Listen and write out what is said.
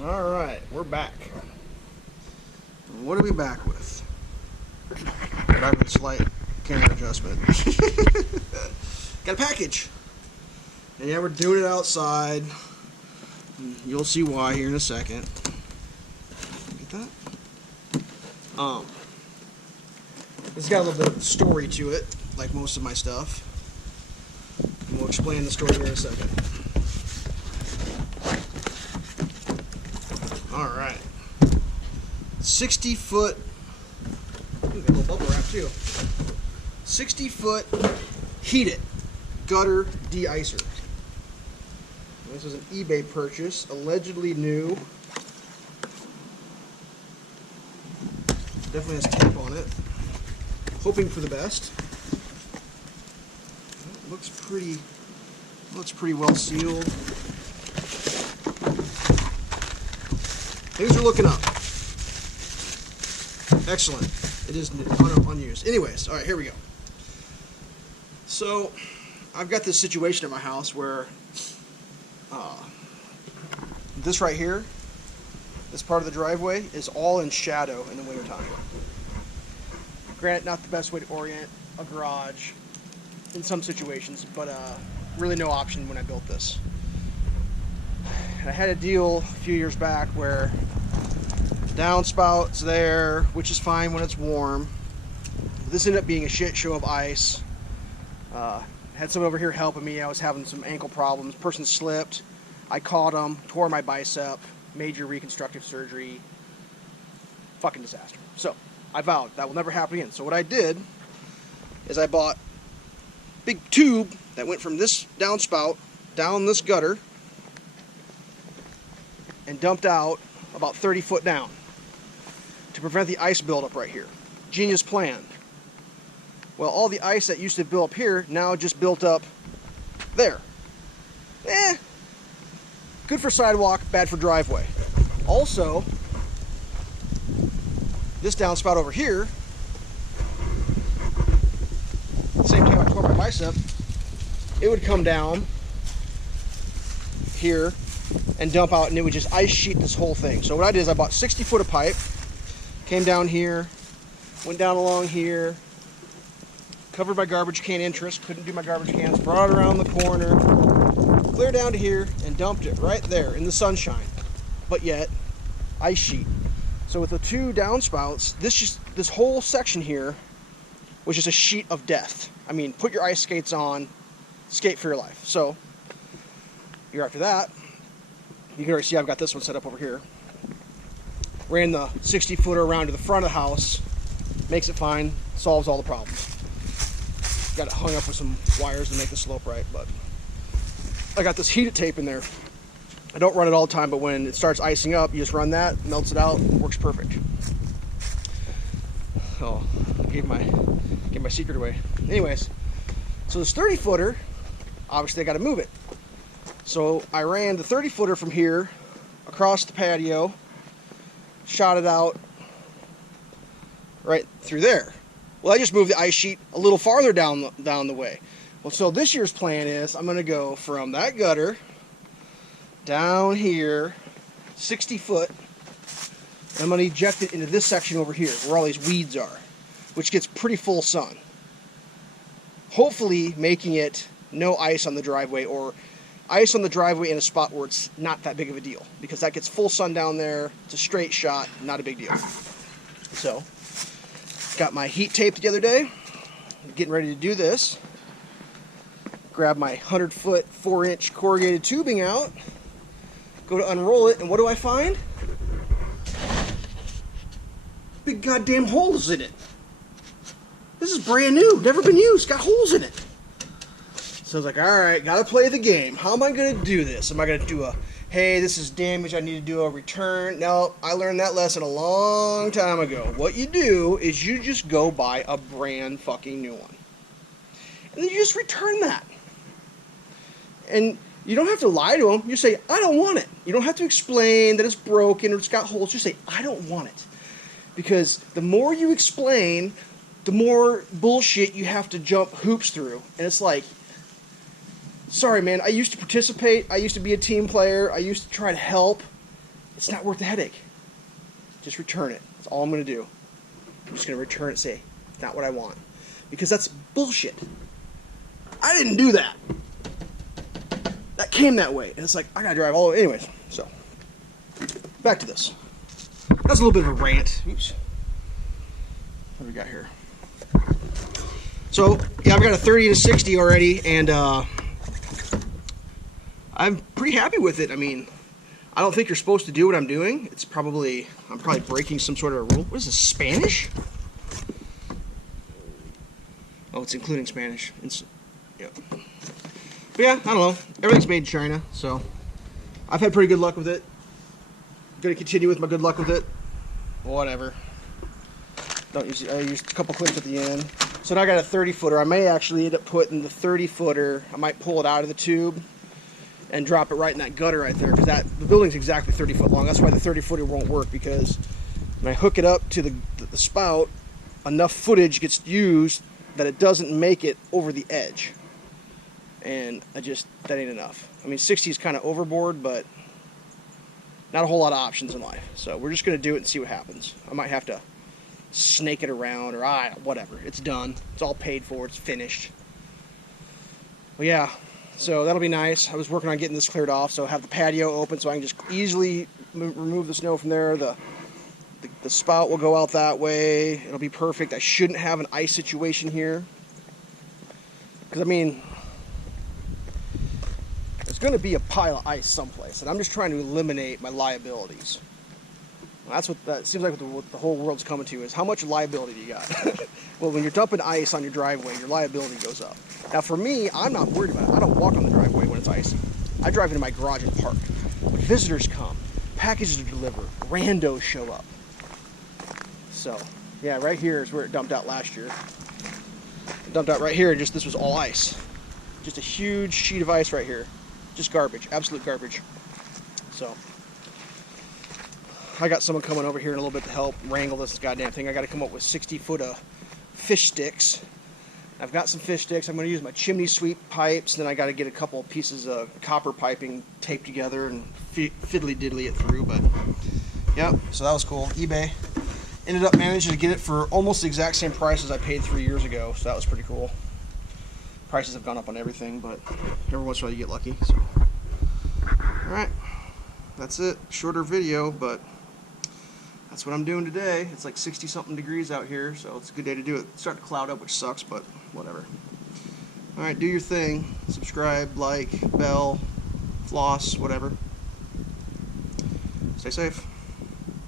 Alright, we're back. What are we back with? Back with slight camera adjustment. Got a package. And yeah, we're doing it outside. You'll see why here in a second. Get that? It's got a little bit of a story to it, like most of my stuff. And we'll explain the story here in a second. Alright. 60-foot. Ooh, got a little bubble wrap too. 60-foot HEATIT gutter de-icer. This was an eBay purchase, allegedly new. Definitely has tape on it. Hoping for the best. It looks pretty well sealed. Things are looking up. Excellent. It is unused. Anyways, all right, here we go. So, I've got this situation at my house where this right here, this part of the driveway, is all in shadow in the wintertime. Granted, not the best way to orient a garage in some situations, but really no option when I built this. And I had a deal a few years back where downspouts there, which is fine when it's warm. This ended up being a shit show of ice. Had someone over here helping me. I was having some ankle problems. Person slipped. I caught him, tore my bicep, major reconstructive surgery. Fucking disaster. So I vowed that will never happen again. So what I did is I bought a big tube that went from this downspout down this gutter and dumped out about 30 foot down to prevent the ice buildup right here. Genius plan. Well, all the ice that used to build up here now just built up there. Good for sidewalk, bad for driveway. Also, this downspout over here, at the same time I tore my bicep, it would come down here and dump out, and it would just ice sheet this whole thing. So what I did is I bought 60 foot of pipe, came down here, went down along here, covered my garbage can entrance, couldn't do my garbage cans, brought it around the corner, clear down to here, and dumped it right there in the sunshine, but yet ice sheet. So with the two downspouts, this whole section here was just a sheet of death. I mean, put your ice skates on, skate for your life. So here after that, you can already see I've got this one set up over here. Ran the 60 footer around to the front of the house, makes it fine, solves all the problems. Got it hung up with some wires to make the slope right, but I got this HEATIT tape in there. I don't run it all the time, but when it starts icing up, you just run that, melts it out, works perfect. Oh, I gave my secret away. Anyways, so this 30 footer, obviously I got to move it. So I ran the 30 footer from here across the patio, shot it out right through there. Well, I just moved the ice sheet a little farther down the way. Well, so this year's plan is I'm going to go from that gutter down here, 60 foot, and I'm going to eject it into this section over here where all these weeds are, which gets pretty full sun. Hopefully making it no ice on the driveway, or ice on the driveway in a spot where it's not that big of a deal, because that gets full sun down there. It's a straight shot, not a big deal. So got my heat tape the other day, getting ready to do this. Grab my 100-foot, 4-inch corrugated tubing out, go to unroll it, and what do I find? Big goddamn holes in it. This is brand new, never been used, got holes in it. So I was like, alright, gotta play the game. How am I gonna do this? Am I gonna do a, hey, this is damage, I need to do a return? No, I learned that lesson a long time ago. What you do is you just go buy a brand fucking new one. And then you just return that. And you don't have to lie to them. You say, I don't want it. You don't have to explain that it's broken or it's got holes. Just say, I don't want it. Because the more you explain, the more bullshit you have to jump hoops through. And it's like, sorry man, I used to participate, I used to be a team player, I used to try to help, it's not worth the headache. Just return it. That's all I'm going to do. I'm just going to return it, say, it's not what I want. Because that's bullshit. I didn't do that. That came that way. And it's like, I got to drive all the way. Anyways, so, back to this. That's a little bit of a rant. Oops. What do we got here? So, yeah, I've got a 30 and a 60 already, and I'm pretty happy with it. I mean, I don't think you're supposed to do what I'm doing. I'm probably breaking some sort of a rule. What is this, Spanish? Oh, it's including Spanish. Yeah. But yeah, I don't know. Everything's made in China, so I've had pretty good luck with it. I'm gonna continue with my good luck with it. Whatever. I used a couple clips at the end. So now I got a 30-footer. I may actually end up putting the 30-footer. I might pull it out of the tube and drop it right in that gutter right there, because the building's exactly 30 foot long. That's why the 30-footer won't work, because when I hook it up to the spout, enough footage gets used that it doesn't make it over the edge. And that ain't enough. I mean, 60 is kind of overboard, but not a whole lot of options in life. So we're just going to do it and see what happens. I might have to snake it around, or whatever. It's done. It's all paid for. It's finished. Well, yeah. So that'll be nice. I was working on getting this cleared off, so I have the patio open so I can just easily remove the snow from there. The spout will go out that way. It'll be perfect. I shouldn't have an ice situation here, because I mean, there's going to be a pile of ice someplace, and I'm just trying to eliminate my liabilities. That's what that seems like. What the whole world's coming to is, how much liability do you got? Well, when you're dumping ice on your driveway, your liability goes up. Now, for me, I'm not worried about it. I don't walk on the driveway when it's icy. I drive into my garage and park. When visitors come, packages are delivered, randos show up. So, yeah, right here is where it dumped out last year. It dumped out right here. This was all ice. Just a huge sheet of ice right here. Just garbage, absolute garbage. So, I got someone coming over here in a little bit to help wrangle this goddamn thing. I got to come up with 60 foot of fish sticks. I've got some fish sticks. I'm going to use my chimney sweep pipes. Then I got to get a couple of pieces of copper piping taped together and fiddly diddly it through. But yeah, so that was cool. eBay ended up managing to get it for almost the exact same price as I paid 3 years ago. So that was pretty cool. Prices have gone up on everything, but every once in a while you get lucky. So, all right, that's it. Shorter video, but that's what I'm doing today. It's like 60-something degrees out here, so it's a good day to do it. It's starting to cloud up, which sucks, but whatever. All right, do your thing. Subscribe, like, bell, floss, whatever. Stay safe.